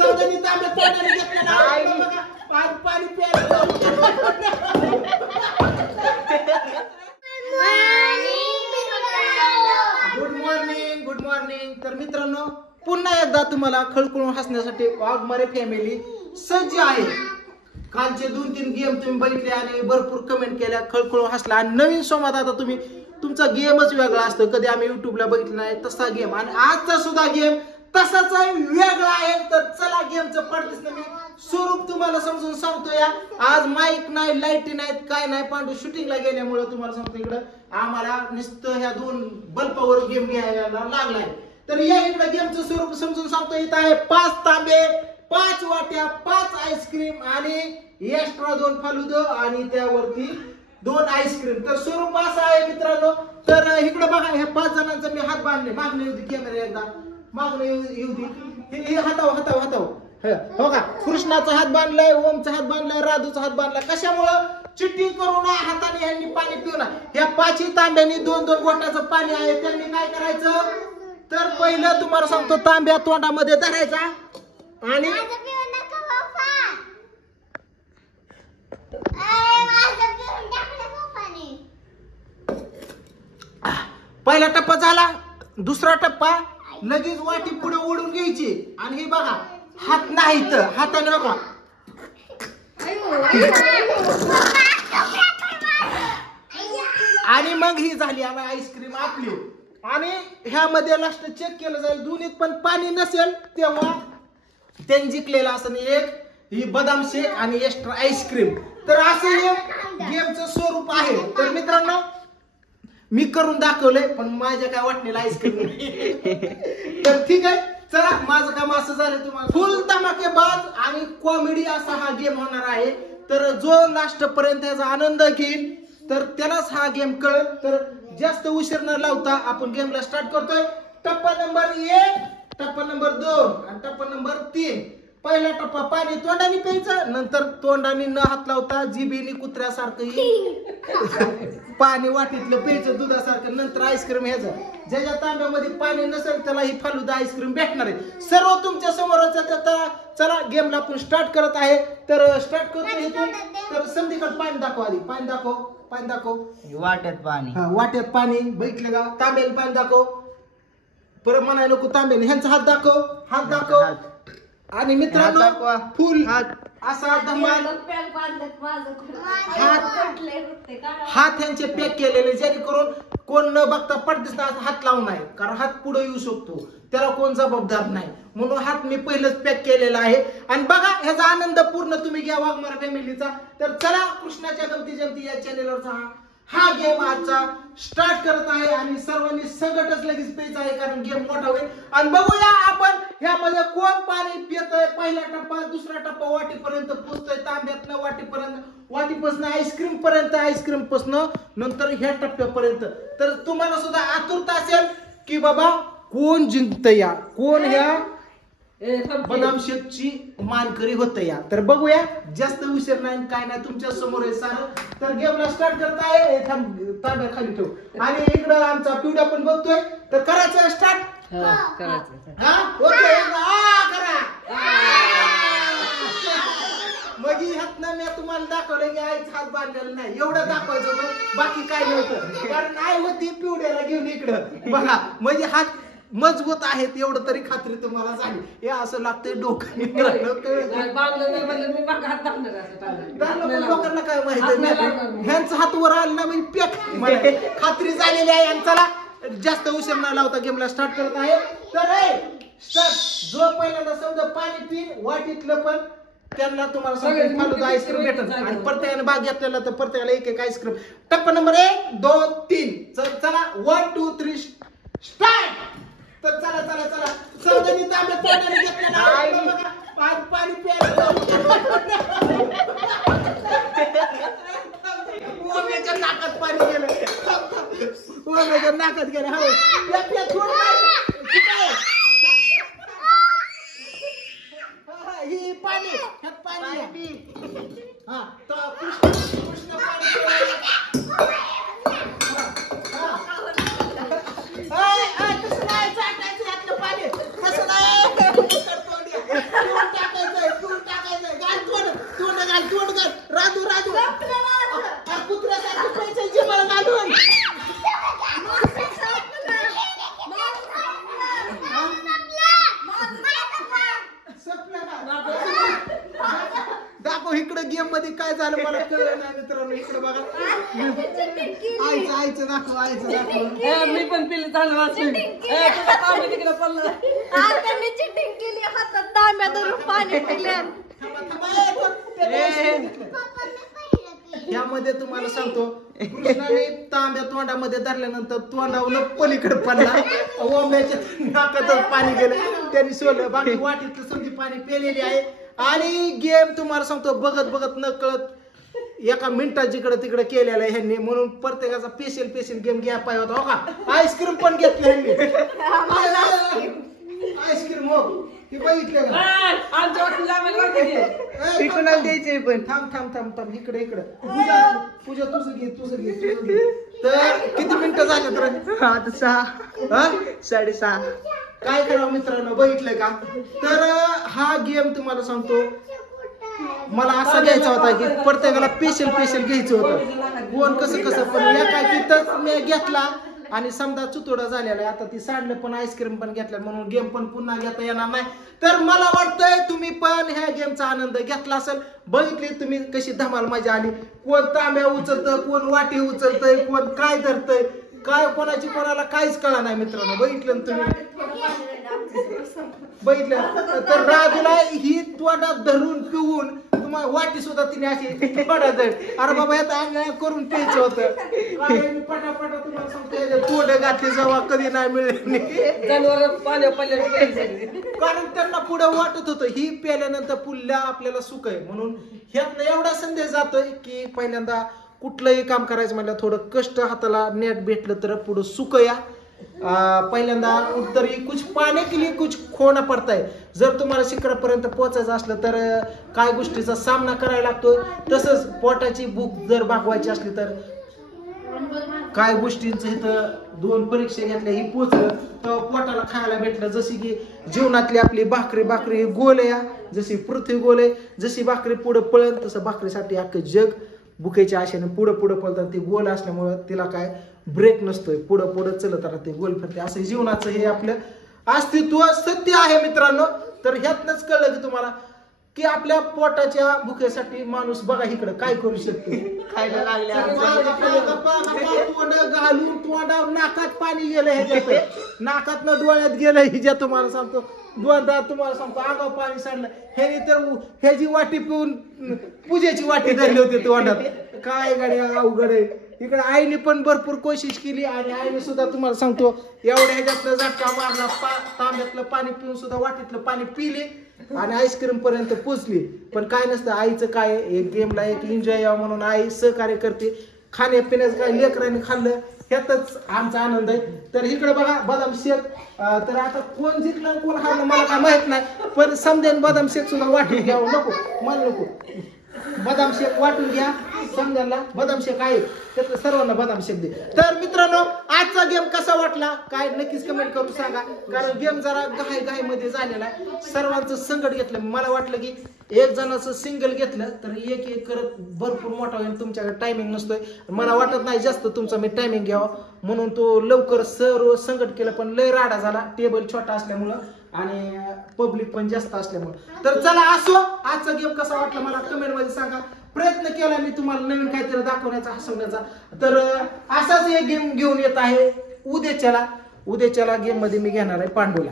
सौदानी तांब्या तोंडाने घेतलं बघा पाणी प्यायला. Good morning. तर मित्रांनो पुन्हा एकदा तुम्हाला खळखळून हसण्यासाठी वाघमारे फॅमिली सज्ज आहे. कालचे 2-3 गेम तुम्ही बघितले आणि भरपूर कमेंट केल्या, खळखळून हसला. आणि नवीन सोमात आता तुम्ही तुमचा गेमच वेगळा असतो, कधी आम्ही युट्यूबला बघितलं नाही तसा गेम, आणि आजचा सुद्धा गेम तसाच वेगळा आहे. तर चला गेमचं पडतेच मी स्वरूप तुम्हाला समजून सांगतो. या आज माईक नाही, लाईट नाहीत, काय नाही, पांडू शूटिंगला गेल्यामुळे तुम्हाला सांगतो इकडं आम्हाला नुसतं ह्या 2 बल्पावर गेम घ्यायला लागलाय. तर या इकडं गेमचं स्वरूप समजून सांगतो. इथं आहे 5 तांबे, 5 वाट्या, 5 आईस्क्रीम आणि एक्स्ट्रा 2 फालुदा आणि त्यावरती 2 आईस्क्रीम. तर स्वरूप असं आहे मित्रांनो. तर इकडे बघा ह्या 5 जणांचा मी हात बांधले. मागणे येऊ दे कॅमेरा, एकदा मागणे येऊ दे. हे हाताव हो का. कृष्णाचा हात बांधलाय, ओमचा हात बांधलाय, राधूचा हात बांधलाय. कशामुळं चिटिंग करून हाताने ह्यांनी पाणी पिऊन. ह्या 5 तांब्यांनी 2-2 गोट्याचं पाणी आहे. त्यांनी काय करायचं, तर पहिलं तुम्हाला सांगतो तांब्या तोंडामध्ये धरायचा आणि पहिला टप्पा झाला. दुसरा टप्पा लगेच वाटी पुढे ओढून घ्यायची आणि हे बघा हात नाही तर हाताने बघा आणि मग ही झाली आणि आईस्क्रीम आपली. आणि ह्यामध्ये लास्ट चेक केलं जाईल, दोन्हीत पण पाणी नसेल तेव्हा त्यांनी जिंकलेलं असं एक ही बदाम शेक आणि एक्स्ट्रा आईस्क्रीम. तर असं गेमचं स्वरूप आहे. तर मित्रांनो मी करून दाखवलंय पण माझ्या काय वाटलेलं आईस्क्रीम. तर ठीक आहे, चला माझं काम असं झालं. तुम्हाला फुल धमाकेबाज आणि कॉमेडी असा हा गेम होणार आहे. तर जो लास्ट पर्यंत याचा आनंद घेईल तर त्यालाच हा गेम कळेल. तर जास्त उशीर न लावता आपण गेमला स्टार्ट करतोय. टप्पा नंबर 1, टप्पा नंबर 2 आणि टप्पा नंबर 3. पहिला टप्पा पाणी तोंडाने प्यायचं, नंतर तोंडाने न हात लावता जिभेने कुत्र्यासारखं पाणी वाटीतलं प्यायचं दुधासारखं. नंतर आईस्क्रीम ह्याचं. ज्याच्या तांब्यामध्ये पाणी नसेल त्याला ही फालुदा आईस्क्रीम भेटणार आहे. सर्व तुमच्या समोरच. चला गेमला आपण स्टार्ट करत आहे. तर स्टार्ट करतो इथून. तर संधीकडे पाणी दाखव, आधी पाणी दाखव. वाट्यात पाणी, वाट्यात पाणी बघितलं का. तांब्याने पाणी दाखव. परत म्हणायला नको तांब्याने. ह्यांचा हात दाखव. आणि मित्रांनो फुल असा धमाल हात यांचे पॅक केलेले, जेणेकरून कोण न बघता पडदिस हात लावू नये, कारण हात पुढे येऊ शकतो, त्याला कोण जबाबदार नाही. म्हणून हात मी पहिलंच पॅक केलेला आहे. आणि बघा ह्याचा आनंद पूर्ण तुम्ही घ्या वाघमारा फॅमिलीचा. तर चला कृष्णाच्या गमती जमती या चॅनेलवरचा हा गेम आजचा स्टार्ट करत आहे. आणि सर्वांनी सगळंच लगेच प्यायचं आहे, कारण गेम मोठा होईल. आणि बघूया आपण ह्यामध्ये कोण पाणी पितोय. पहिला टप्पा, दुसरा टप्पा वाटीपर्यंत पोहोचतोय, तांब्यातनं वाटीपर्यंत, वाटीपासून आईस्क्रीम पर्यंत, आईस्क्रीम पासून नंतर ह्या टप्प्यापर्यंत. तर तुम्हाला सुद्धा आतुरता असेल की बाबा कोण जिंकतं या, कोण ह्या बदाम शेकची मानकरी होत या. तर बघूया, जास्त उशीर नाही काय नाही, तुमच्या समोर आहे सारं. तर गेमला स्टार्ट करत आहे. तांब्या खाली ठेव. आणि इकडं आमचा पिवड्या पण बघतोय. तर करायचं स्टार्ट. हा ओके, करा. मग ह्यातनं मी तुम्हाला दाखवलं की आईच हात बांधलेला नाही, एवढं दाखवायचं होतं, बाकी काय नव्हतं. कारण आई होती पिवड्याला घेऊन इकडं बघा. म्हणजे हात मजबूत आहेत एवढं तरी खात्री तुम्हाला झाली. हे असं लागतंय डोकं. लोकांना काय माहिती, ह्यांचा हात वर आला ना म्हणजे पॅक खात्री झालेली आहे. आणि चला जास्त उशीर न लावता गेमला स्टार्ट करत आहे. तर जो पहिल्यांदा समजा पाणी पिन वाटीतलं पण त्यांना तुम्हाला फालुदा आईस्क्रीम भेटत. आणि प्रत्येकाने भाग घेतलेला तर प्रत्येकाला एक आईस्क्रीम. टप्पा नंबर 1, 2, 3. चला 1, 2, 3 स्टार्ट. तर चला सौदानी तांब्या तोंडाने घेतलेला पाणी प्यायला. ओम्याच्या नाकात पाणी गेलं. ओम्याच्या नाकात गेलं. ही पाणी, ह्यात पाणी. हा कृष्ण पाणी. कसं नाही चाटायचं ह्यातलं पाणी, कसं नाही. टाकायचंय घाल तोंड घाल राजू कुत्र्यासारखे पैसे जिमाला घालून दाखव इकडे गेम मध्ये काय झालं मला कळलं नाही मित्रांनो. इकडे बघा आईचं दाखव मी पण पिले चालू तिकडे पडलं त्यांनी चिटिंग केली हातात तांब्या धरून पाणी पिले. यामध्ये तुम्हाला सांगतो कृष्णाने तांब्या तोंडामध्ये धरल्यानंतर तोंडावर पलीकडे पडला ओंब्याच्या नाकातच पाणी गेलं त्यांनी सोडलं. बाकी वाटीतलं समजी पाणी पेलेली आहे. आणि गेम तुम्हाला सांगतो बघत न कळत एका मिनिटात जिकडे तिकडे केलेला आहे ह्यांनी. म्हणून प्रत्येकाचा स्पेशल गेम घ्या पाहिजे होता. हो का आईस्क्रीम पण घेतलं ह्यांनी. आईस्क्रीम हो ती बघितले का द्यायचे पण थांब इकडे पूजा तुझं घे. तर किती मिनिटं झाले तर आता 6:30 काय करावं मित्रांनो बघितलंय का. तर हा गेम तुम्हाला सांगतो मला असा घ्यायचा होता की प्रत्येकाला स्पेशल घ्यायचं होतं. कोण कसं पण एका मी घेतला आणि समजा चुतोडा झालेला आहे. आता ती साडलं पण आईस्क्रीम पण घेतलं म्हणून गेम पण पुन्हा घेता येणार नाही. तर मला वाटतंय तुम्ही पण ह्या गेमचा आनंद घेतला असेल. बघितली तुम्ही कशी धमाल मजा आली. कोण तांब्या उचलतं, कोण वाटी उचलतंय, कोण काय धरतंय, काय कोणाला काहीच कळा नाही मित्रांनो. बघितलं ना तुम्ही बघितलं. तर राजूला ही तोंडात धरून पिऊन तुम्हाला वाटी सुद्धा तिने अशी पडत अरे बाबा यात अंगात करून प्यायचं होतं. पटापटा तुम्हाला सांगतो तोंड घातली जेव्हा कधी नाही मिळेल कारण त्यांना पुढे वाटत होतं ही प्याल्यानंतर पुढल्या आपल्याला सुख आहे. म्हणून ह्यात एवढा संदेश जातोय की पहिल्यांदा कुठलंही काम करायचं म्हटलं थोडं कष्ट हाताला नेट भेटलं तर पुढे सुख या. पहिल्यांदा तरी कुछ पाने के लिए कुछ खोना पडता है. जर तुम्हाला शिखरापर्यंत पोहोचायचं असलं तर काय गोष्टीचा सामना करायला लागतो. तसंच पोटाची भूक जर भागवायची असली तर काय गोष्टींचं इथं 2 परीक्षा घेतल्या ही पोचलं तर पोटाला खायला भेटलं. जशी की जीवनातली आपली भाकरी गोल या जशी पृथ्वी गोल आहे. जशी भाकरी पुढे पळेल तसं भाकरीसाठी अख्खं जग भुकेच्या आशेने पुढं पळतात. ती गोल असल्यामुळं तिला काय ब्रेक नसतोय. पुढं चलत राहते गोल फिरते. असं जीवनाचं हे आपलं अस्तित्व सत्य आहे मित्रांनो. तर ह्यातनच कळलं की तुम्हाला की आपल्या पोटाच्या भुकेसाठी माणूस बघा इकडं काय करू शकतो. खायला लागले तोंड घालून तोंडा नाकात पाणी गेलं ह्याच्यात नाकातनं डोळ्यात गेलं हिच्या तुम्हाला सांगतो. दोनदा तुम्हाला सांगतो अंगावर पाणी सांडलं. ह्यानी तर ह्याची वाटी पिऊन पूजेची वाटी धरली होती तोंडात. काय गाड्या अवघड आहे. इकडे आईने पण भरपूर कोशिश केली आणि आईने सुद्धा तुम्हाला सांगतो एवढ्या ह्याच्यातलं झटका मारला. तांब्यातलं पाणी पिऊन सुद्धा वाटीतलं पाणी पिले आणि आईस्क्रीम पर्यंत पोचली. पण काय नसतं आईचं काय एक गेमला एक एन्जॉय यावं म्हणून आई सहकार्य करते. खाण्यापिण्याचं काय लेकरांनी खाल्लं ह्यातच आमचा आनंद आहे. तर इकडे बघा बदाम शेक. तर आता कोण जिंकलं कोण हारलं मला काय माहित नाही. पण समजेन बदाम शेक सुद्धा वाटून घ्यावं नको मला नको. बदाम शेक वाटून घ्या समजायला बदाम शेक आहे त्यातलं सर्वांना बदाम शेक दे. तर मित्रांनो आजचा गेम कसा वाटला काय नक्कीच कमेंट करून सांगा. कारण गेम जरा घाई मध्ये झालेला आहे. सर्वांचं संकट घेतलं. मला वाटलं की एक जणाचं सिंगल घेतलं तर एक करत भरपूर मोठा होईल. तुमच्याकडे टायमिंग नसतोय. मला वाटत नाही जास्त तुमचा मी टायमिंग घ्यावा म्हणून तो लवकर सर्व संकट केलं. पण लय राडा झाला टेबल छोटा असल्यामुळं आणि पब्लिक पण जास्त असल्यामुळे. तर चला असो आजचा गेम कसा वाटला मला कमेंट मध्ये सांगा. प्रयत्न केला मी तुम्हाला नवीन काहीतरी दाखवण्याचा हसवण्याचा. तर असाच एक गेम घेऊन येत आहे उद्याच्याला गेम मध्ये मी घेणार आहे पांडूला.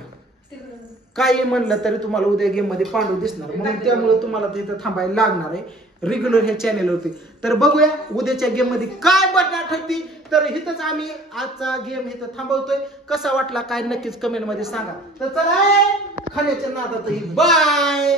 काही म्हणलं तरी तुम्हाला उद्या गेम मध्ये पांडू दिसणार म्हणून त्यामुळे तुम्हाला तिथं थांबायला लागणार आहे रेग्युलर हे चॅनेल होते. तर बघूया उद्याच्या गेम मध्ये काय बदला ठरती. तर इथंच आम्ही आजचा गेम इथं थांबवतोय. कसा वाटला काय नक्कीच कमेंट मध्ये सांगा. तर चला खाण्याच्या नादात बाय.